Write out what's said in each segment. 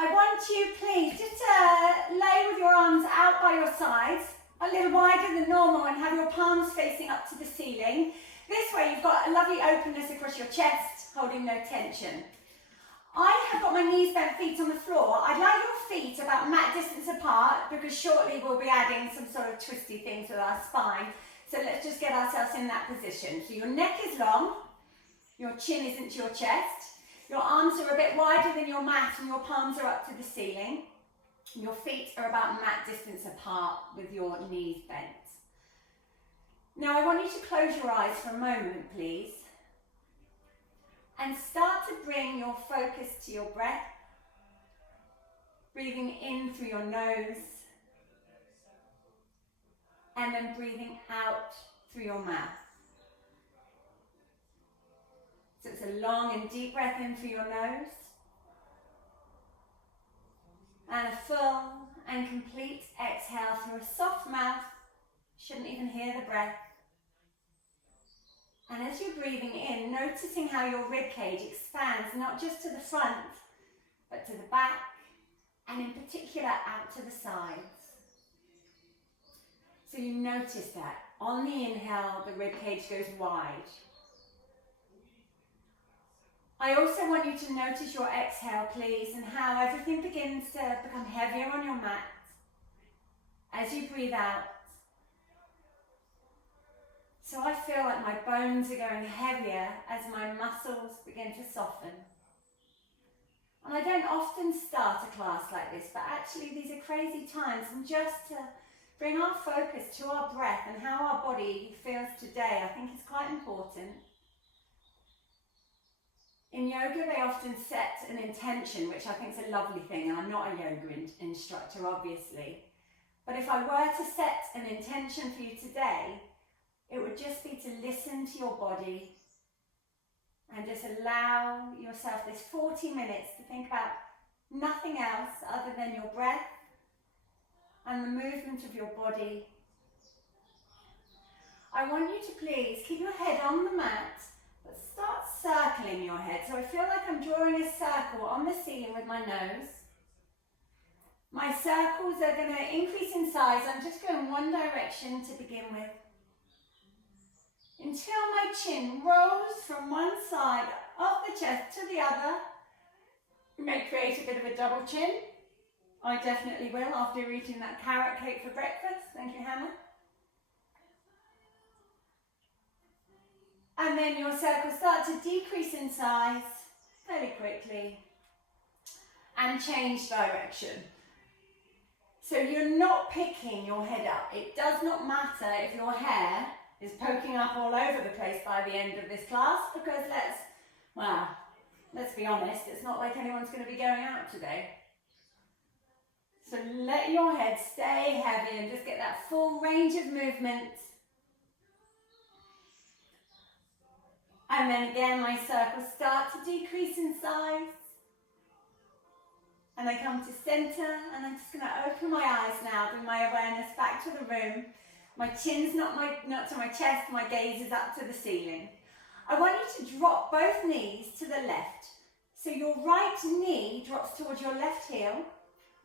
I want you, please, just to lay with your arms out by your sides, a little wider than normal, and have your palms facing up to the ceiling. This way you've got a lovely openness across your chest, holding no tension. I have got my knees bent, feet on the floor. I'd like your feet about mat distance apart because shortly we'll be adding some sort of twisty things with our spine. So let's just get ourselves in that position. So your neck is long, your chin isn't to your chest, your arms are a bit wider than your mat and your palms are up to the ceiling. Your feet are about mat distance apart with your knees bent. Now I want you to close your eyes for a moment, please. And start to bring your focus to your breath, breathing in through your nose, and then breathing out through your mouth. So it's a long and deep breath in through your nose, and a full and complete exhale through a soft mouth. Shouldn't even hear the breath. And as you're breathing in, noticing how your rib cage expands, not just to the front, but to the back, and in particular out to the sides. So you notice that. On the inhale, the rib cage goes wide. I also want you to notice your exhale, please, and how everything begins to become heavier on your mat as you breathe out. So I feel like my bones are going heavier as my muscles begin to soften. And I don't often start a class like this, but actually these are crazy times, and just to bring our focus to our breath and how our body feels today, I think is quite important. In yoga, they often set an intention, which I think is a lovely thing, and I'm not a yoga instructor, obviously. But if I were to set an intention for you today, it would just be to listen to your body and just allow yourself this 40 minutes to think about nothing else other than your breath and the movement of your body. I want you to please keep your head on the mat, but start circling your head. So I feel like I'm drawing a circle on the ceiling with my nose. My circles are going to increase in size. I'm just going one direction to begin with, until my chin rolls from one side of the chest to the other. You may create a bit of a double chin. I definitely will after eating that carrot cake for breakfast. Thank you, Hannah. And then your circles start to decrease in size fairly quickly and change direction. So you're not picking your head up. It does not matter if your hair is poking up all over the place by the end of this class, because let's be honest, it's not like anyone's going to be going out today. So let your head stay heavy and just get that full range of movement. And then again, my circles start to decrease in size. And I come to center, and I'm just going to open my eyes now, bring my awareness back to the room. My chin's not to my chest, my gaze is up to the ceiling. I want you to drop both knees to the left. So your right knee drops towards your left heel.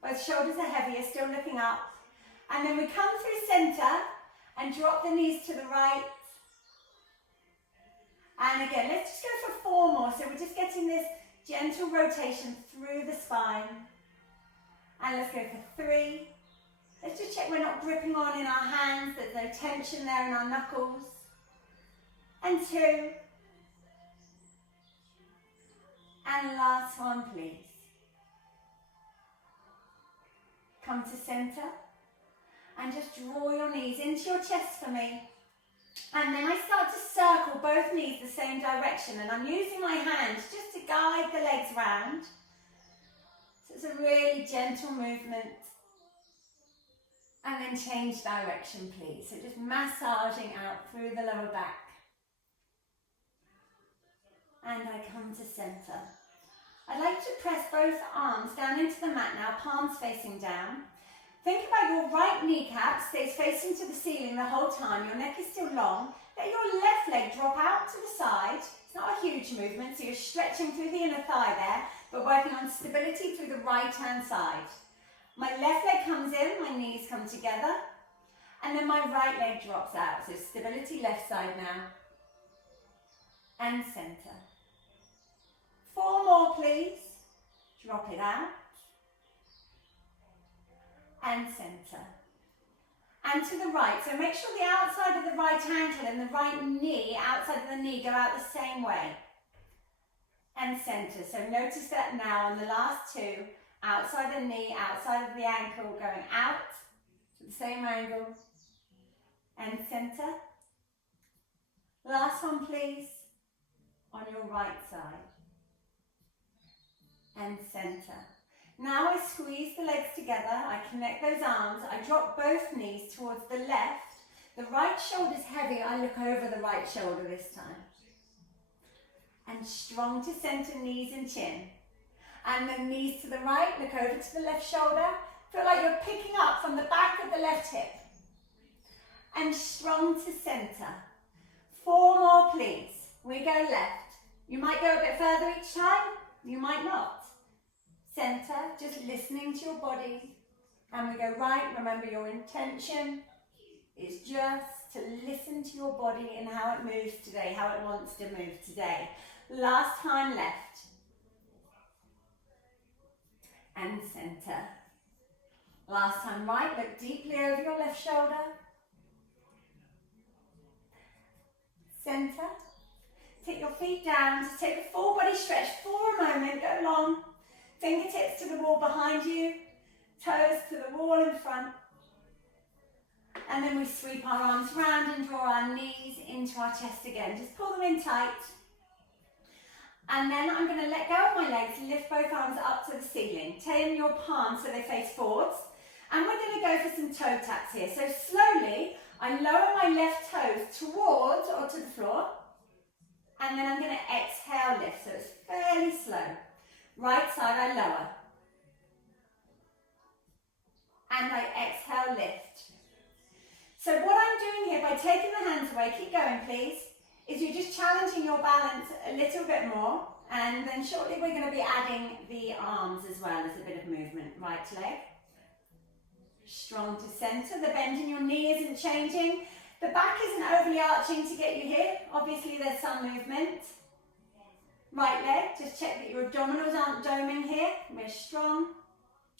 Both shoulders are heavier, still looking up. And then we come through center and drop the knees to the right. And again, let's just go for 4 more. So we're just getting this gentle rotation through the spine. And let's go for 3. Let's just check we're not gripping on in our hands, there's no tension there in our knuckles. And 2. And last one, please. Come to center and just draw your knees into your chest for me. And then I start to circle both knees the same direction, and I'm using my hands just to guide the legs round. So it's a really gentle movement. And then change direction, please. So just massaging out through the lower back. And I come to center. I'd like to press both arms down into the mat now, palms facing down. Think about your right kneecap stays facing to the ceiling the whole time. Your neck is still long. Let your left leg drop out to the side. It's not a huge movement, so you're stretching through the inner thigh there, We're working on stability through the right hand side. My left leg comes in, my knees come together, and then my right leg drops out. So stability left side now. And center. 4 more, please. Drop it out. And center. And to the right. So make sure the outside of the right ankle and the right knee, outside of the knee, go out the same way. And center. So notice that now on the last 2, outside the knee, outside of the ankle, going out to the same angle. And center. Last one, please. On your right side. And center. Now I squeeze the legs together, I connect those arms, I drop both knees towards the left. The right shoulder's heavy, I look over the right shoulder this time. And strong to center, knees and chin. And then knees to the right, look over to the left shoulder. Feel like you're picking up from the back of the left hip. And strong to center. 4 more, please. We go left. You might go a bit further each time, you might not. Center, just listening to your body. And we go right. Remember, your intention is just to listen to your body and how it moves today, how it wants to move today. Last time left. And center. Last time right. Look deeply over your left shoulder. Center. Take your feet down. Just take the full body stretch for a moment. Go long. Fingertips to the wall behind you, toes to the wall in front. And then we sweep our arms round and draw our knees into our chest again. Just pull them in tight. And then I'm going to let go of my legs, lift both arms up to the ceiling. Turn your palms so they face forwards. And we're going to go for some toe taps here. So slowly, I lower my left toes towards or to the floor. And then I'm going to exhale, lift. So it's fairly slow. Right side, I lower. And I exhale, lift. So what I'm doing here, by taking the hands away, keep going please, is you're just challenging your balance a little bit more. And then shortly we're going to be adding the arms as well as a bit of movement. Right leg. Strong to center. The bend in your knee isn't changing. The back isn't overly arching to get you here. Obviously there's some movement. Right leg, just check that your abdominals aren't doming here. We're strong.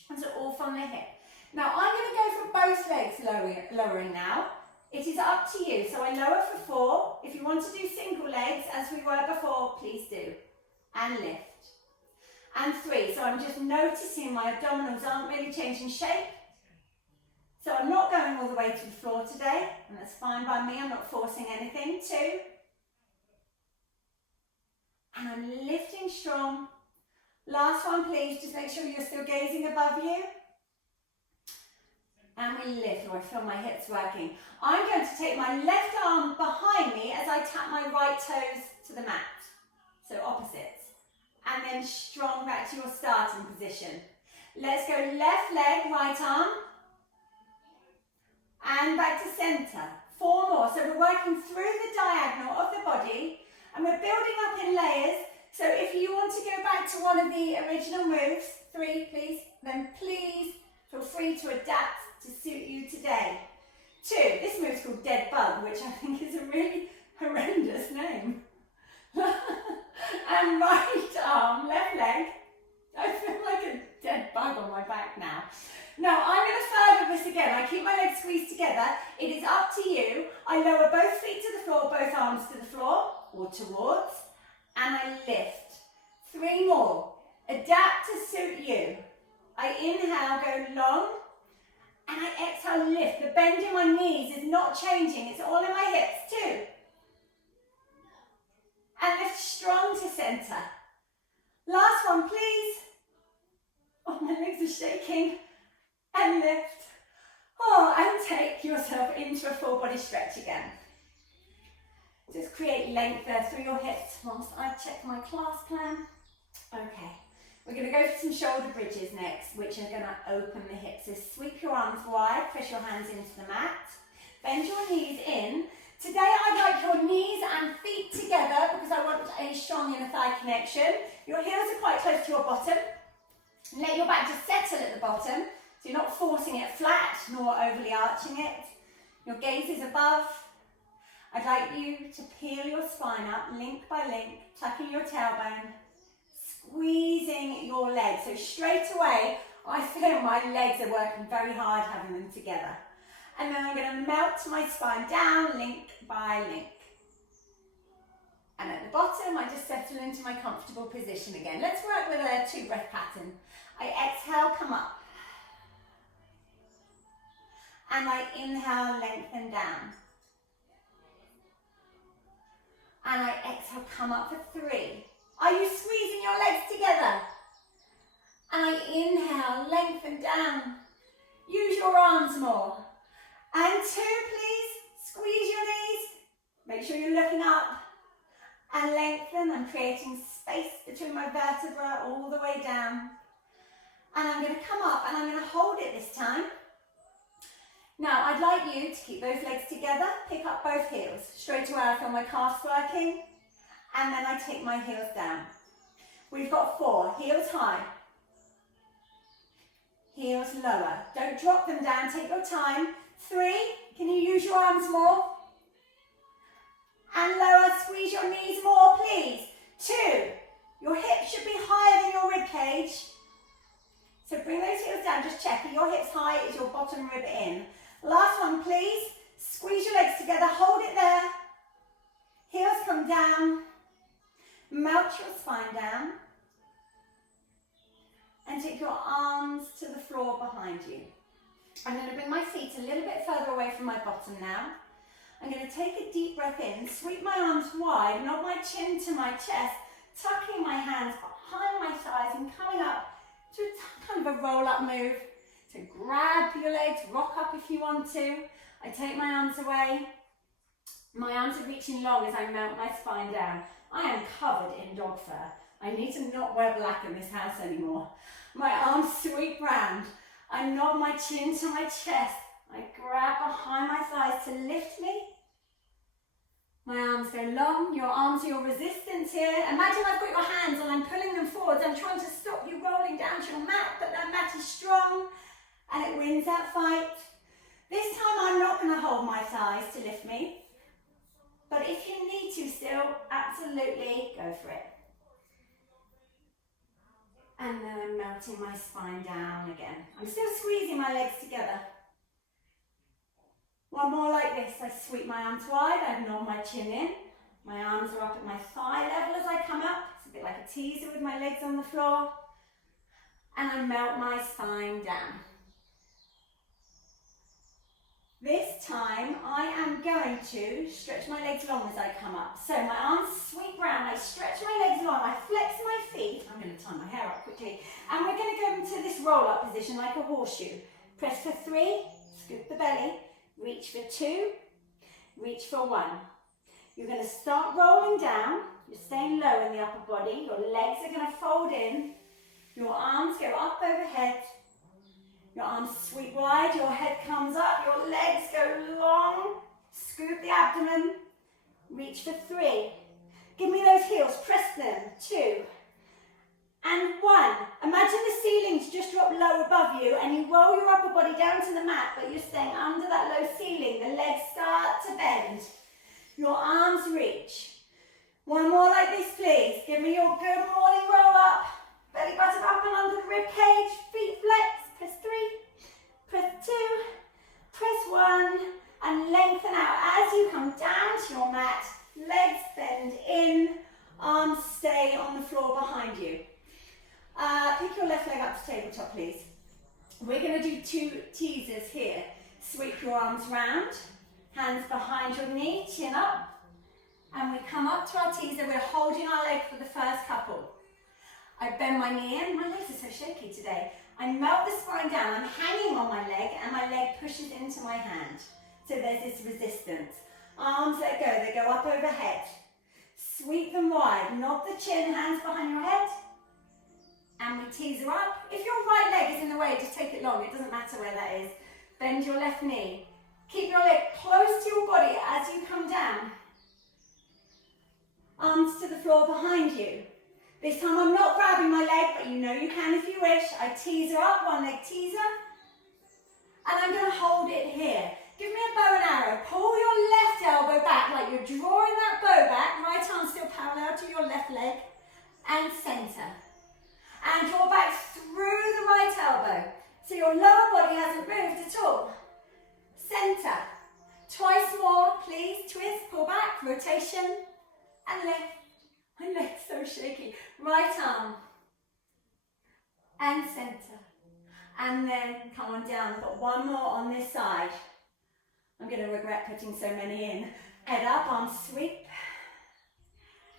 And so all from the hip. Now I'm going to go for both legs lowering now. It is up to you. So I lower for 4. If you want to do single legs as we were before, please do. And lift. And 3. So I'm just noticing my abdominals aren't really changing shape. So I'm not going all the way to the floor today. And that's fine by me. I'm not forcing anything. 2. And I'm lifting strong. Last one, please. Just make sure you're still gazing above you. And we lift. Oh, I feel my hips working. I'm going to take my left arm behind me as I tap my right toes to the mat. So opposites. And then strong back to your starting position. Let's go left leg, right arm. And back to center. 4 more. So we're working through the diagonal of the body. And we're building up in layers, so if you want to go back to one of the original moves, 3 please, then please feel free to adapt to suit you today. 2, this move's called Dead Bug, which I think is a really horrendous name. And right arm, left leg. I feel like a dead bug on my back now. Now, I'm going to further this again. I keep my legs squeezed together. It is up to you. I lower both feet to the floor, both arms to the floor or towards, and I lift. 3 more. Adapt to suit you. I inhale, go long, and I exhale, lift. The bend in my knees is not changing. It's all in my hips too. And lift strong to center. Last one, please. Oh, my legs are shaking. And lift. Oh, and take yourself into a full body stretch again. Just create length there through your hips whilst I check my class plan. Okay, we're going to go for some shoulder bridges next, which are going to open the hips. So sweep your arms wide, press your hands into the mat. Bend your knees in Today I'd like your knees and feet together because I want a strong inner thigh connection. Your heels are quite close to your bottom. Let your back just settle at the bottom, so you're not forcing it flat nor overly arching it. Your gaze is above. I'd like you to peel your spine up, link by link, tucking your tailbone, squeezing your legs. So straight away, I feel my legs are working very hard having them together. And then I'm going to melt my spine down, link by link. And at the bottom, I just settle into my comfortable position again. Let's work with a 2-breath pattern. I exhale, come up. And I inhale, lengthen down. And I exhale, come up for 3. Are you squeezing your legs together? And I inhale, lengthen down. Use your arms more. And 2, please. Squeeze your knees. Make sure you're looking up. And lengthen. I'm creating space between my vertebra all the way down. And I'm going to come up and I'm going to hold it this time. Now, I'd like you to keep those legs together. Pick up both heels. Straight away, I feel my calves working. And then I take my heels down. We've got 4. Heels high. Heels lower. Don't drop them down. Take your time. 3. Can you use your arms more? And lower. Squeeze your knees more, please. 2. Your hips should be higher than your rib cage. So bring those heels down. Just check. Are your hips high? Is your bottom rib in? Last one, please. Squeeze your legs together. Hold it there. Heels come down. Melt your spine down. And take your arms to the floor behind you. I'm going to bring my feet a little bit further away from my bottom now. I'm going to take a deep breath in, sweep my arms wide, nod my chin to my chest, tucking my hands behind my thighs and coming up to kind of a roll-up move. So grab your legs, rock up if you want to. I take my arms away. My arms are reaching long as I melt my spine down. I am covered in dog fur. I need to not wear black in this house anymore. My arms sweep round. I nod my chin to my chest. I grab behind my thighs to lift me. My arms go long. Your arms are your resistance here. Imagine I've got your hands and I'm pulling them forwards. I'm trying to stop you rolling down to your mat, but that mat is strong and it wins that fight. This time I'm not going to hold my thighs to lift me. But if you need to still, absolutely go for it. And then I'm melting my spine down again. I'm still squeezing my legs together. One more like this. I sweep my arms wide, I nod my chin in. My arms are up at my thigh level as I come up. It's a bit like a teaser with my legs on the floor. And I melt my spine down. This time I am going to stretch my legs long as I come up. So my arms sweep round, I stretch my legs long, I flex my feet. I'm going to tie my hair up quickly. And we're going to go into this roll-up position like a horseshoe. Press for 3, scoop the belly, reach for 2, reach for 1. You're going to start rolling down. You're staying low in the upper body. Your legs are going to fold in. Your arms go up overhead. Your arms sweep wide, your head comes up, your legs go long. Scoop the abdomen. Reach for 3. Give me those heels, press them. 2. And 1. Imagine the ceiling's just dropped low above you and you roll your upper body down to the mat, but you're staying under that low ceiling. The legs start to bend. Your arms reach. One more like this, please. Give me your good morning roll up. Belly button up and under the rib cage. Feet flex. Press 3, press 2, press 1, and lengthen out as you come down to your mat. Legs bend in, arms stay on the floor behind you. Pick your left leg up to tabletop, please. We're going to do 2 teasers here. Sweep your arms round, hands behind your knee, chin up, and we come up to our teaser. We're holding our leg for the first couple. I bend my knee in. My legs are so shaky today. I melt the spine down, I'm hanging on my leg and my leg pushes into my hand. So there's this resistance. Arms let go, they go up overhead. Sweep them wide, nod the chin, hands behind your head. And we teaser up. If your right leg is in the way, just take it long, it doesn't matter where that is. Bend your left knee. Keep your leg close to your body as you come down. Arms to the floor behind you. This time I'm not grabbing my leg, but you know you can if you wish. I teaser up, one leg teaser. And I'm going to hold it here. Give me a bow and arrow. Pull your left elbow back like you're drawing that bow back. Right arm still parallel to your left leg. And centre. And draw back through the right elbow. So your lower body hasn't moved at all. Centre. Twice more, please. Twist, pull back, rotation. And lift. My leg's so shaky. Right arm. And centre. And then come on down. I've got one more on this side. I'm going to regret putting so many in. Head up, arm sweep.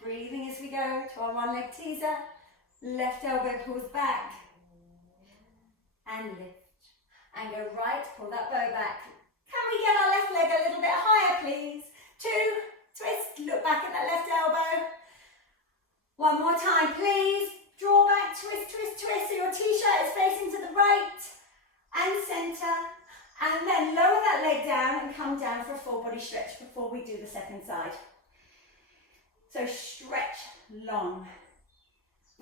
Breathing as we go to our one leg teaser. Left elbow pulls back. And lift. And go right, pull that bow back. Can we get our left leg a little bit higher, please? 2, twist, look back at that left elbow. One more time, please. Draw back, twist, twist, twist. So your t-shirt is facing to the right and centre. And then lower that leg down and come down for a full body stretch before we do the second side. So stretch long.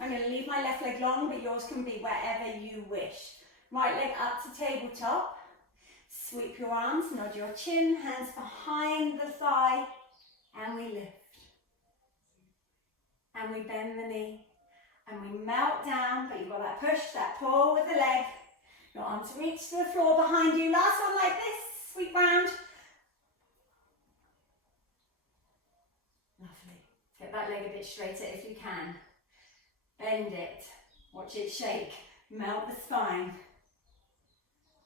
I'm going to leave my left leg long, but yours can be wherever you wish. Right leg up to tabletop. Sweep your arms, nod your chin, hands behind the thigh, and we lift. And we bend the knee. And we melt down, but you've got that push, that pull with the leg. Your arms reach to the floor behind you. Last one like this, sweep round. Lovely. Get that leg a bit straighter if you can. Bend it. Watch it shake. Melt the spine.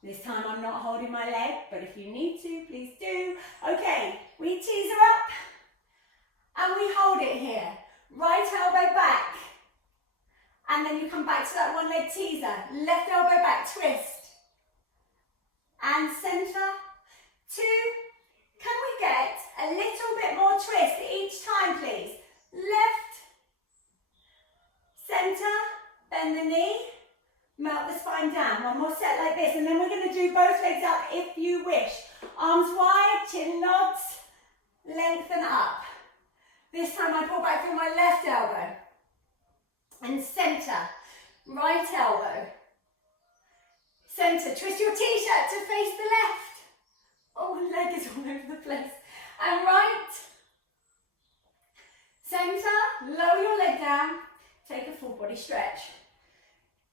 This time I'm not holding my leg, but if you need to, please do. Okay, we teaser up. And we hold it here. Right elbow back. And then you come back to that one leg teaser. Left elbow back, twist. And centre. 2. Can we get a little bit more twist each time, please? Left. Centre. Bend the knee. Melt the spine down. One more set like this. And then we're going to do both legs up if you wish. Arms wide, chin nods. Lengthen up. This time I pull back through my left elbow. And centre, right elbow. Centre, twist your t-shirt to face the left. Oh, leg is all over the place. And right. Centre, lower your leg down. Take a full body stretch.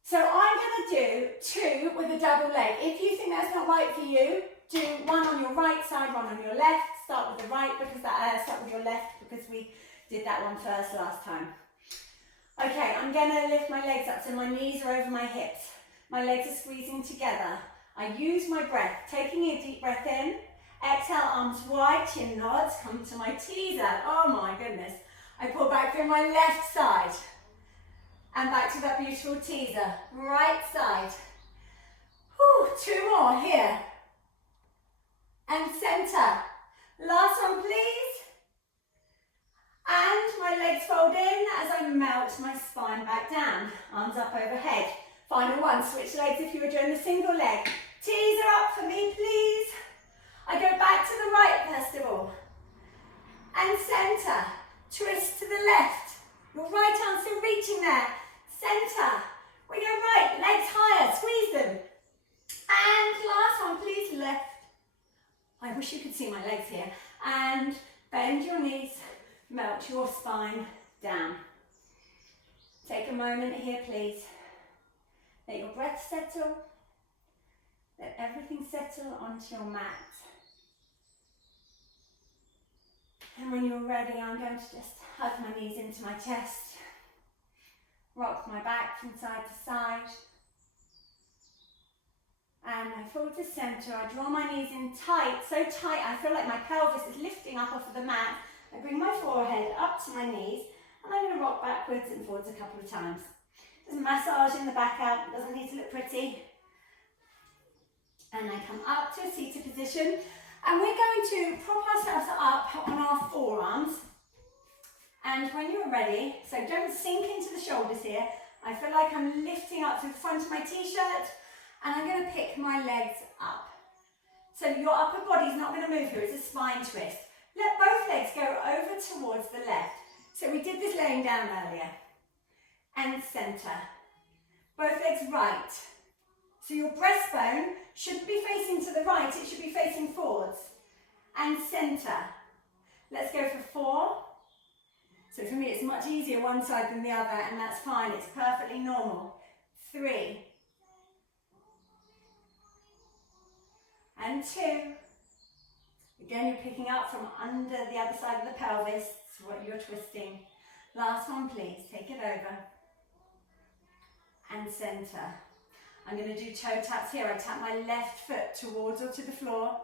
So I'm going to do 2 with a double leg. If you think that's not right for you, do one on your right side, one on your left. Start with the right because start with your left because we did that one first last time. Okay, I'm going to lift my legs up so my knees are over my hips. My legs are squeezing together. I use my breath, taking a deep breath in. Exhale, arms wide, chin nods, come to my teaser. Oh my goodness. I pull back through my left side. And back to that beautiful teaser. Right side. Whew, 2 more here. And centre. Last one, please. And my legs fold in as I melt my spine back down. Arms up overhead. Final one, switch legs if you were doing the single leg. Teaser up for me, please. I go back to the right first of all. And centre. Twist to the left. Your right arm still reaching there. Centre. We go right, legs higher, squeeze them. And last one, please, left. I wish you could see my legs here. And bend your knees. Melt your spine down. Take a moment here, please. Let your breath settle. Let everything settle onto your mat. And when you're ready, I'm going to just hug my knees into my chest. Rock my back from side to side. And I fall to centre. I draw my knees in tight, so tight I feel like my pelvis is lifting up off of the mat. I bring my forehead up to my knees and I'm going to rock backwards and forwards a couple of times. Just massaging the back out, it doesn't need to look pretty. And I come up to a seated position and we're going to prop ourselves up on our forearms. And when you're ready, so don't sink into the shoulders here, I feel like I'm lifting up to the front of my t-shirt and I'm going to pick my legs up. So So your upper body's not going to move here, it's a spine twist. Let both legs go over towards the left. So we did this laying down earlier. And centre. Both legs right. So your breastbone shouldn't be facing to the right, it should be facing forwards. And centre. Let's go for 4. So for me it's much easier one side than the other, and that's fine, it's perfectly normal. 3. And 2. Again, you're picking up from under the other side of the pelvis, it's what you're twisting. Last one please, take it over. And centre. I'm going to do toe taps here. I tap my left foot towards or to the floor,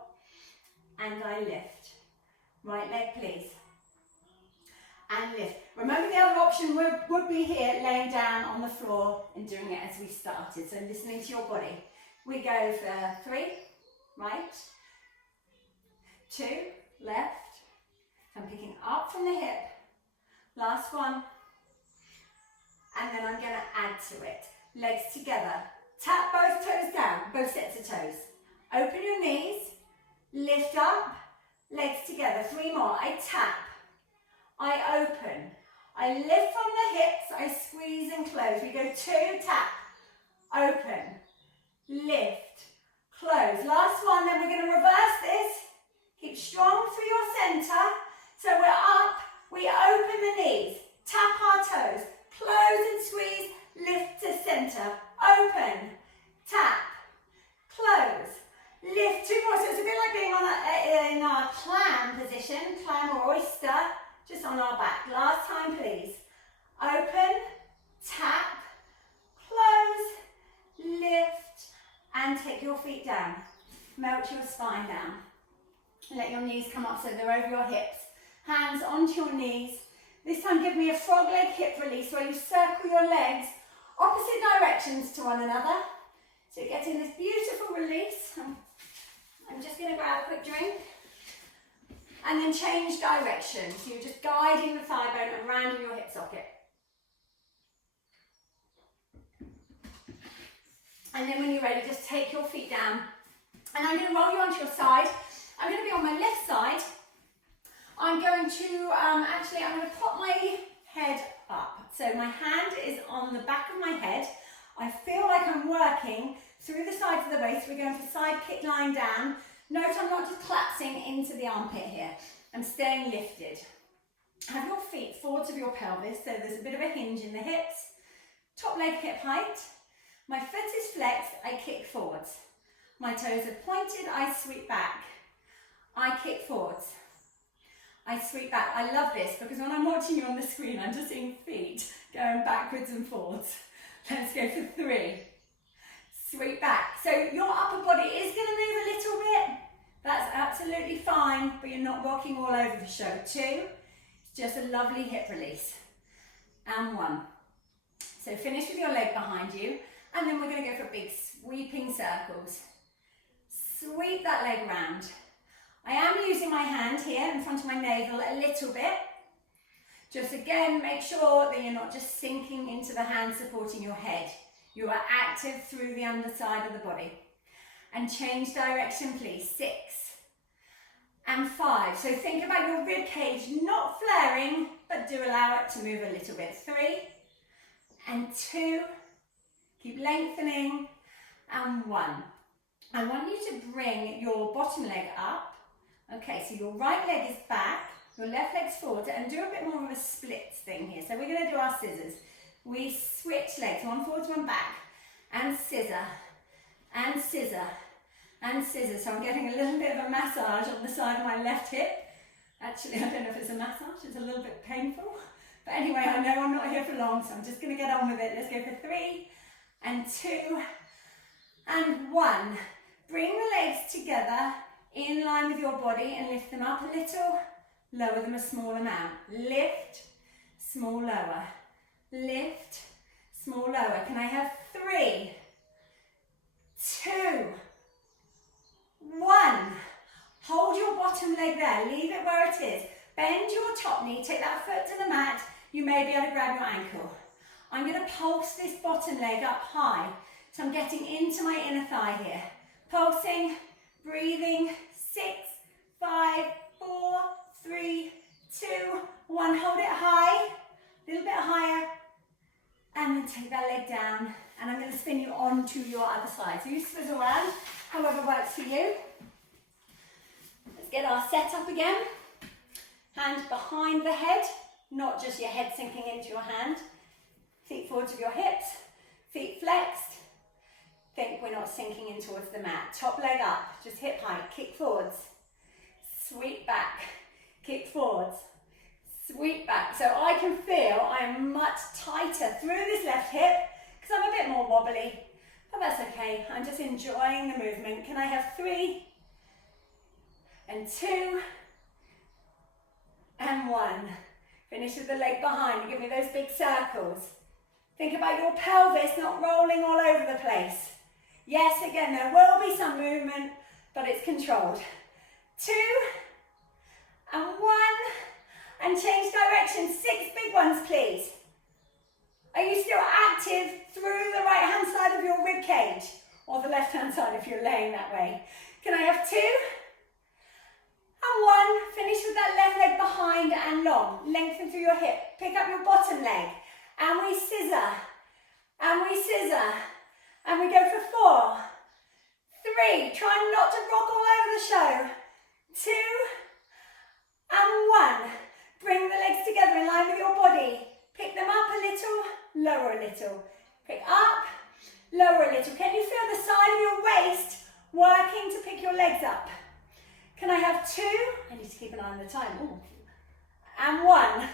and I lift. Right leg please. And lift. Remember the other option would be here, laying down on the floor and doing it as we started. So listening to your body. We go for 3, right, 2, left. I'm picking up from the hip. Last one. And then I'm going to add to it. Legs together. Tap both toes down, both sets of toes. Open your knees. Lift up. Legs together. 3 more. I tap. I open. I lift from the hips. I squeeze and close. We go 2, tap. Open. Lift. Close. Last one. Then we're going to reverse this. Keep strong through your centre. So we're up. We open the knees. Tap our toes. Close and squeeze, lift to centre, open, tap, close, lift, 2 more. So it's a bit like being on in our clam position, clam or oyster, just on our back. Last time please. Open, tap, close, lift, and take your feet down. Melt your spine down. Let your knees come up so they're over your hips. Hands onto your knees. This time give me a frog leg hip release where you circle your legs opposite directions to one another. So you're getting this beautiful release. I'm just going to grab a quick drink. And then change direction. So you're just guiding the thigh bone and rounding your hip socket. And then when you're ready, just take your feet down. And I'm going to roll you onto your side. I'm going to be on my left side. I'm going to, I'm going to pop my head up. So my hand is on the back of my head. I feel like I'm working through the sides of the waist. We're going for side kick lying down. Note I'm not just collapsing into the armpit here. I'm staying lifted. Have your feet forwards of your pelvis, so there's a bit of a hinge in the hips. Top leg hip height. My foot is flexed, I kick forwards. My toes are pointed, I sweep back. I kick forwards. I sweep back. I love this because when I'm watching you on the screen, I'm just seeing feet going backwards and forwards. Let's go for 3. Sweep back. So your upper body is going to move a little bit. That's absolutely fine, but you're not rocking all over the show. 2. It's just a lovely hip release. And 1. So finish with your leg behind you, and then we're going to go for big sweeping circles. Sweep that leg round. I am using my hand here in front of my navel a little bit. Just again, make sure that you're not just sinking into the hand supporting your head. You are active through the underside of the body. And change direction, please. 6 and 5. So think about your rib cage not flaring, but do allow it to move a little bit. 3 and 2. Keep lengthening. And 1. I want you to bring your bottom leg up. Okay, so your right leg is back, your left leg's forward, and do a bit more of a split thing here. So we're going to do our scissors. We switch legs, one forward, one back, and scissor, and scissor, and scissor. So I'm getting a little bit of a massage on the side of my left hip. Actually, I don't know if it's a massage, it's a little bit painful. But anyway, I know I'm not here for long, so I'm just going to get on with it. Let's go for 3 and 2 and 1. Bring the legs together in line with your body and lift them up a little, lower them a small amount. Lift, small, lower. Lift, small, lower. Can I have 3, 2, 1. Hold your bottom leg there, leave it where it is. Bend your top knee, take that foot to the mat. You may be able to grab your ankle. I'm going to pulse this bottom leg up high. So I'm getting into my inner thigh here. Pulsing, breathing, take that leg down and I'm going to spin you onto your other side. So you swivel around, however works for you. Let's get our set up again. Hand behind the head, not just your head sinking into your hand. Feet forwards of your hips, feet flexed. Think we're not sinking in towards the mat. Top leg up, just hip height, kick forwards. Sweep back, kick forwards. Sweep back. So I can feel I am much tighter through this left hip because I'm a bit more wobbly, but that's okay. I'm just enjoying the movement. Can I have 3 and 2 and 1. Finish with the leg behind. Give me those big circles. Think about your pelvis not rolling all over the place. Yes, again, there will be some movement, but it's controlled. 2 and 1. And change direction, 6 big ones, please. Are you still active through the right hand side of your rib cage? Or the left hand side if you're laying that way? Can I have 2 and 1? Finish with that left leg behind and long. Lengthen through your hip. Pick up your bottom leg. And we scissor. And we scissor. And we go for 4, 3. Try not to rock all over the show. 2 and 1. Bring the legs together in line with your body. Pick them up a little, lower a little. Pick up, lower a little. Can you feel the side of your waist working to pick your legs up? Can I have 2? I need to keep an eye on the time. Ooh. And 1.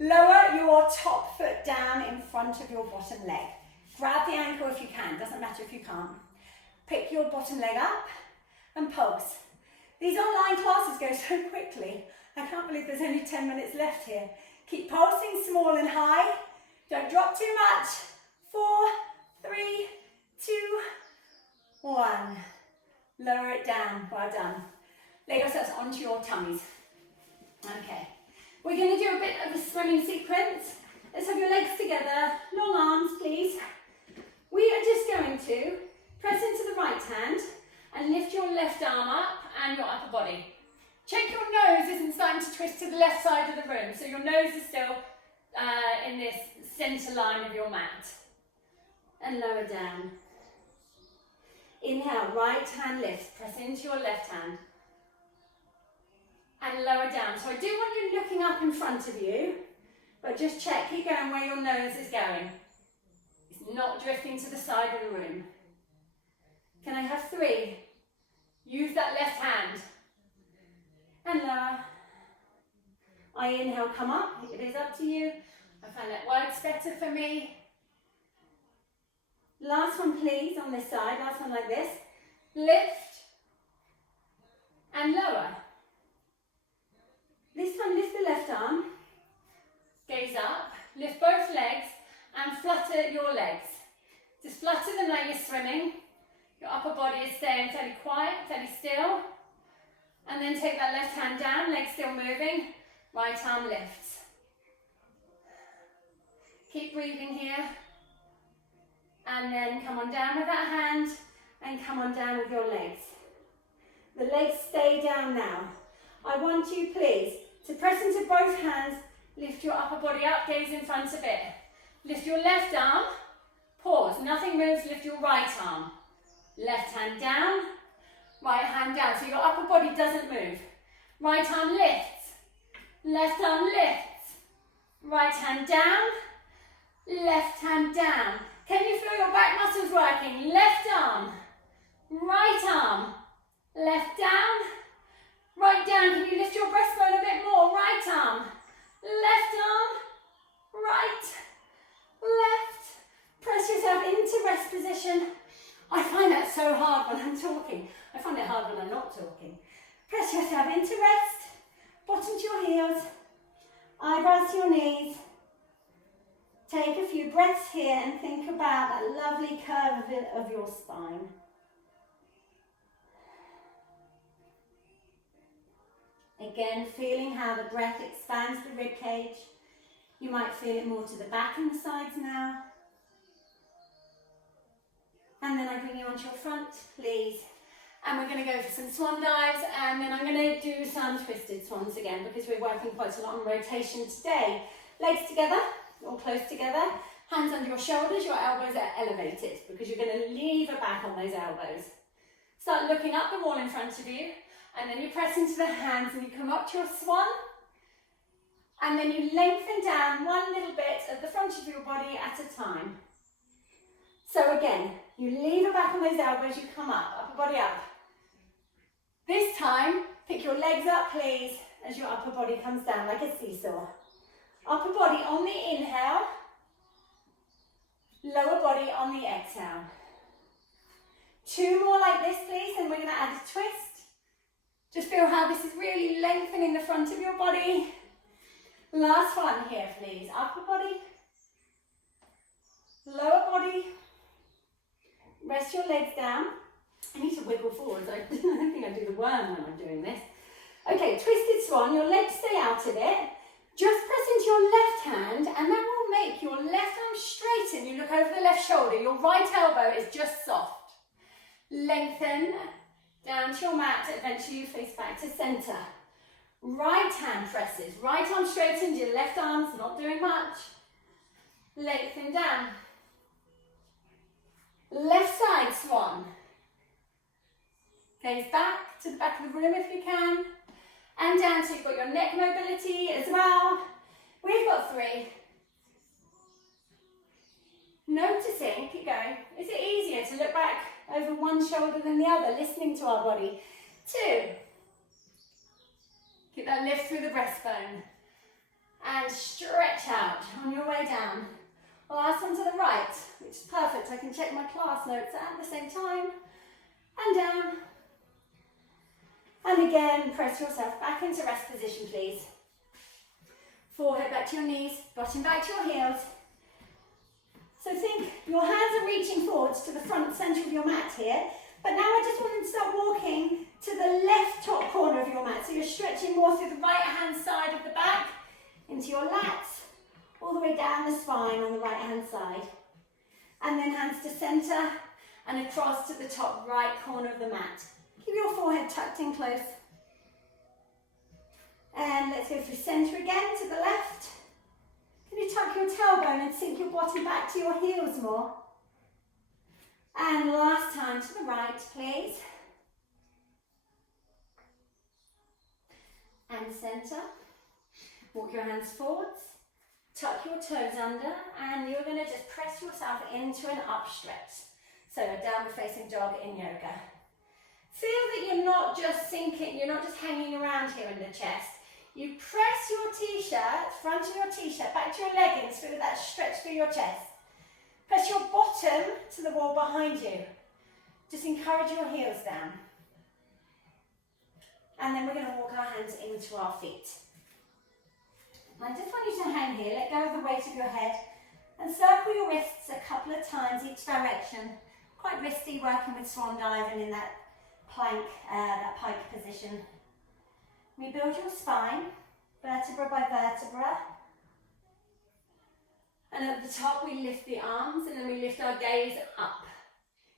Lower your top foot down in front of your bottom leg. Grab the ankle if you can. Doesn't matter if you can't. Pick your bottom leg up and pulse. These online classes go so quickly. I can't believe there's only 10 minutes left here. Keep pulsing small and high. Don't drop too much. 4, 3, 2, 1. Lower it down. Well done. Lay yourselves onto your tummies. Okay. We're going to do a bit of a swimming sequence. Let's have your legs together. Long arms, please. We are just going to press into the right hand and lift your left arm up and your upper body. Check your nose isn't starting to twist to the left side of the room, so your nose is still in this centre line of your mat. And lower down. Inhale, right hand lifts, press into your left hand. And lower down. So I do want you looking up in front of you, but just check, keep going where your nose is going. It's not drifting to the side of the room. Can I have 3? Use that left hand. And lower. I inhale, come up. It is up to you. I find that works better for me. Last one, please, on this side. Last one like this. Lift. And lower. This one, lift the left arm. Gaze up. Lift both legs and flutter your legs. Just flutter them like you're swimming. Your upper body is staying fairly quiet, fairly still. And then take that left hand down, legs still moving, right arm lifts. Keep breathing here. And then come on down with that hand and come on down with your legs. The legs stay down now. I want you, please, to press into both hands, lift your upper body up, gaze in front a bit. Lift your left arm, pause, nothing moves, lift your right arm. Left hand down. Right hand down, so your upper body doesn't move. Right arm lifts, left arm lifts. Right hand down, left hand down. Can you feel your back muscles working? Left arm, right arm, left down, right down. Can you lift your breastbone a bit more? Right arm, left arm, right, left. Press yourself into rest position. I find that so hard when I'm talking. I find it hard when I'm not talking. Press yourself into rest, bottom to your heels, eyebrows to your knees. Take a few breaths here and think about that lovely curve of your spine. Again, feeling how the breath expands the rib cage. You might feel it more to the back and the sides now. And then I bring you onto your front, please. And we're going to go for some swan dives, and then I'm going to do some twisted swans again because we're working quite a lot on rotation today. Legs together, all close together. Hands under your shoulders, your elbows are elevated because you're going to lever back on those elbows. Start looking up the wall in front of you, and then you press into the hands and you come up to your swan, and then you lengthen down one little bit at the front of your body at a time. So again, you lever back on those elbows, you come up, upper body up. This time, pick your legs up please, as your upper body comes down like a seesaw. Upper body on the inhale, lower body on the exhale. 2 more like this please, and we're going to add a twist. Just feel how this is really lengthening the front of your body. Last one here please, upper body, lower body. Rest your legs down. I need to wiggle forwards. I think I do the worm when I'm doing this. Okay, twisted swan, your legs stay out of it. Just press into your left hand, and that will make your left arm straighten. You look over the left shoulder. Your right elbow is just soft. Lengthen down to your mat. Eventually you face back to center. Right hand presses. Right arm straightened. Your left arm's not doing much. Lengthen down. Left side swan. Gaze back to the back of the room if you can. And down, so you've got your neck mobility as well. We've got 3. Noticing, keep going. Is it easier to look back over one shoulder than the other, listening to our body? 2. Keep that lift through the breastbone. And stretch out on your way down. Last one to the right, which is perfect. I can check my class notes at the same time. And down. And again, press yourself back into rest position, please. Forehead back to your knees, bottom back to your heels. So think your hands are reaching forwards to the front centre of your mat here, but now I just want you to start walking to the left top corner of your mat. So you're stretching more through the right hand side of the back, into your lats, all the way down the spine on the right hand side. And then hands to centre and across to the top right corner of the mat. Keep your forehead tucked in close. And let's go through centre again to the left. Can you tuck your tailbone and sink your bottom back to your heels more? And last time to the right, please. And centre. Walk your hands forwards. Tuck your toes under, and you're going to just press yourself into an up stretch. So a downward facing dog in yoga. Feel that you're not just sinking, you're not just hanging around here in the chest. You press your t-shirt, front of your t-shirt, back to your leggings, feel that stretch through your chest. Press your bottom to the wall behind you. Just encourage your heels down. And then we're going to walk our hands into our feet. I just want you to hang here, let go of the weight of your head, and circle your wrists a couple of times each direction. Quite risky working with swan diving in that plank, that pike position. Rebuild your spine, vertebra by vertebra. And at the top we lift the arms, and then we lift our gaze up.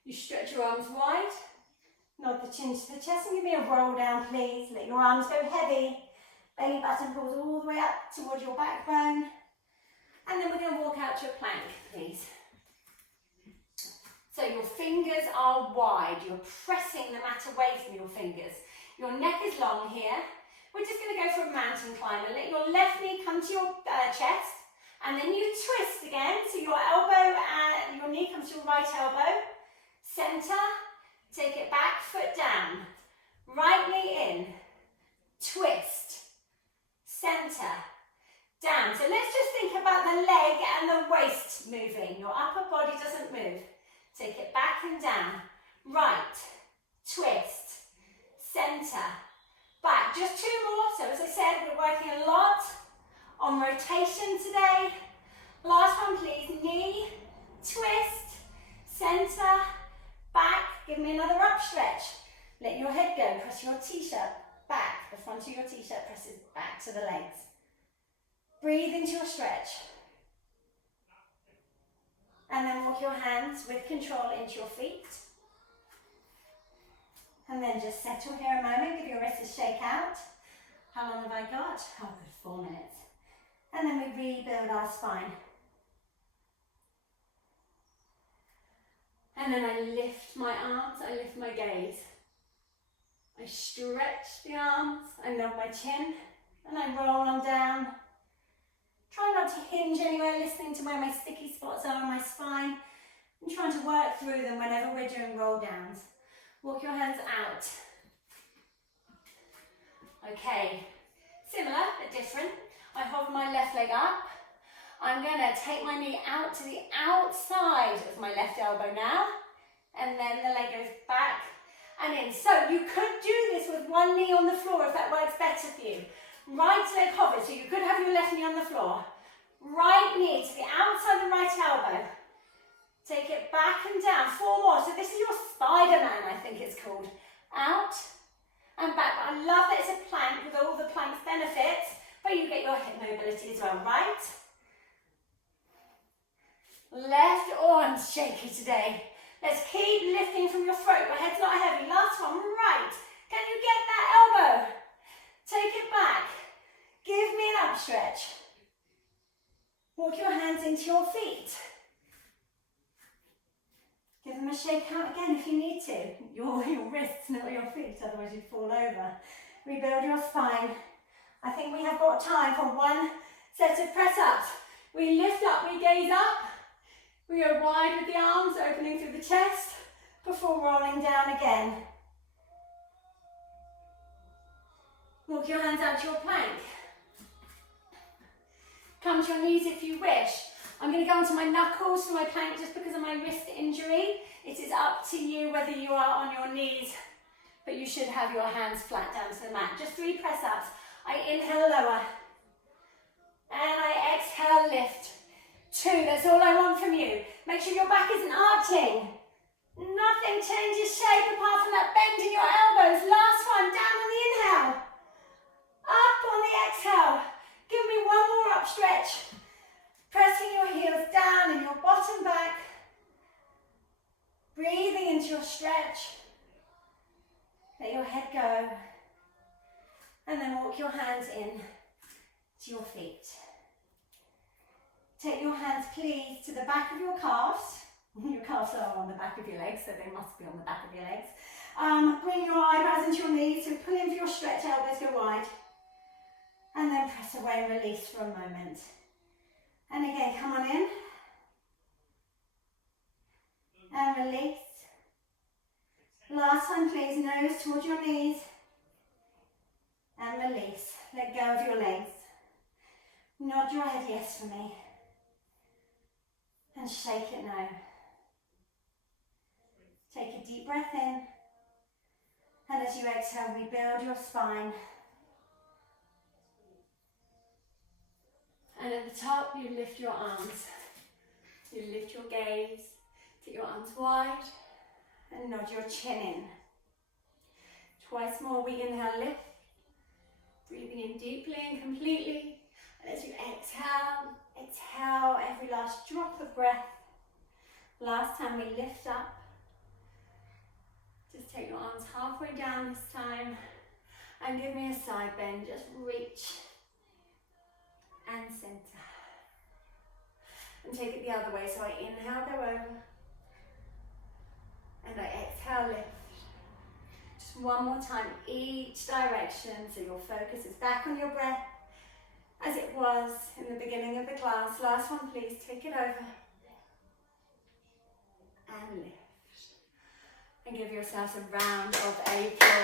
You stretch your arms wide, nod the chin to the chest, and give me a roll down please. Let your arms go heavy. Belly button pulls all the way up towards your backbone. And then we're going to walk out to a plank, please. So your fingers are wide. You're pressing the mat away from your fingers. Your neck is long here. We're just going to go for a mountain climber. Let your left knee come to your chest. And then you twist again. So your elbow and your knee comes to your right elbow. Center. Take it back, foot down. Right knee in. Twist. Center, down. So let's just think about the leg and the waist moving. Your upper body doesn't move. Take it back and down. Right, twist, center, back. Just 2 more. So as I said, we're working a lot on rotation today. Last one, please. Knee, twist, center, back. Give me another up stretch. Let your head go. Press your t-shirt back. The front of your t-shirt presses back to the legs. Breathe into your stretch. And then walk your hands with control into your feet. And then just settle here a moment. Give your wrists a shake out. How long have I got? Oh, good, 4 minutes. And then we rebuild our spine. And then I lift my arms, I lift my gaze. I stretch the arms, I nod my chin, and I roll them down. Try not to hinge anywhere, listening to where my sticky spots are on my spine, and trying to work through them whenever we're doing roll downs. Walk your hands out. Okay, similar but different. I hover my left leg up. I'm going to take my knee out to the outside of my left elbow now, and then the leg goes back and in. So you could do this with one knee on the floor if that works better for you. Right leg hovers, so you could have your left knee on the floor. Right knee to the outside of the right elbow. Take it back and down. 4 more. So this is your Spider-Man, I think it's called. Out and back. I love that it's a plank with all the plank's benefits, but you get your hip mobility as well, right? Left arm's shaky today. Let's keep lifting from your throat. Your head's not heavy. Last one, right. Can you get that elbow? Take it back. Give me an up stretch. Walk your hands into your feet. Give them a shake out again if you need to. Your wrists, not your feet, otherwise you'd fall over. Rebuild your spine. I think we have got time for one set of press-ups. We lift up, we gaze up. We go wide with the arms, opening through the chest, before rolling down again. Walk your hands out to your plank. Come to your knees if you wish. I'm going to go onto my knuckles for my plank just because of my wrist injury. It is up to you whether you are on your knees, but you should have your hands flat down to the mat. Just 3 press-ups. I inhale, lower. And I exhale, lift. 2, that's all I want from you. Make sure your back isn't arching. Nothing changes shape apart from that bend in your elbows. Last one, down on the inhale. Up on the exhale. Give me 1 more up stretch. Pressing your heels down in your bottom back. Breathing into your stretch. Let your head go. And then walk your hands in to your feet. Take your hands, please, to the back of your calves. Your calves are on the back of your legs, so they must be on the back of your legs. Bring your eyebrows into your knees, so pull in for your stretch, elbows go wide. And then press away and release for a moment. And again, come on in. And release. Last time, please, nose towards your knees. And release. Let go of your legs. Nod your head yes for me. And shake it now. Take a deep breath in. And as you exhale, rebuild your spine. And at the top, you lift your arms. You lift your gaze. Take your arms wide. And nod your chin in. Twice more, we inhale, lift. Breathing in deeply and completely. And as you exhale, exhale every last drop of breath. Last time we lift up. Just take your arms halfway down this time. And give me a side bend. Just reach. And center. And take it the other way. So I inhale, go over. And I exhale, lift. Just 1 more time, each direction. So your focus is back on your breath. As it was in the beginning of the class. Last one, please. Take it over. And lift. And give yourselves a round of applause.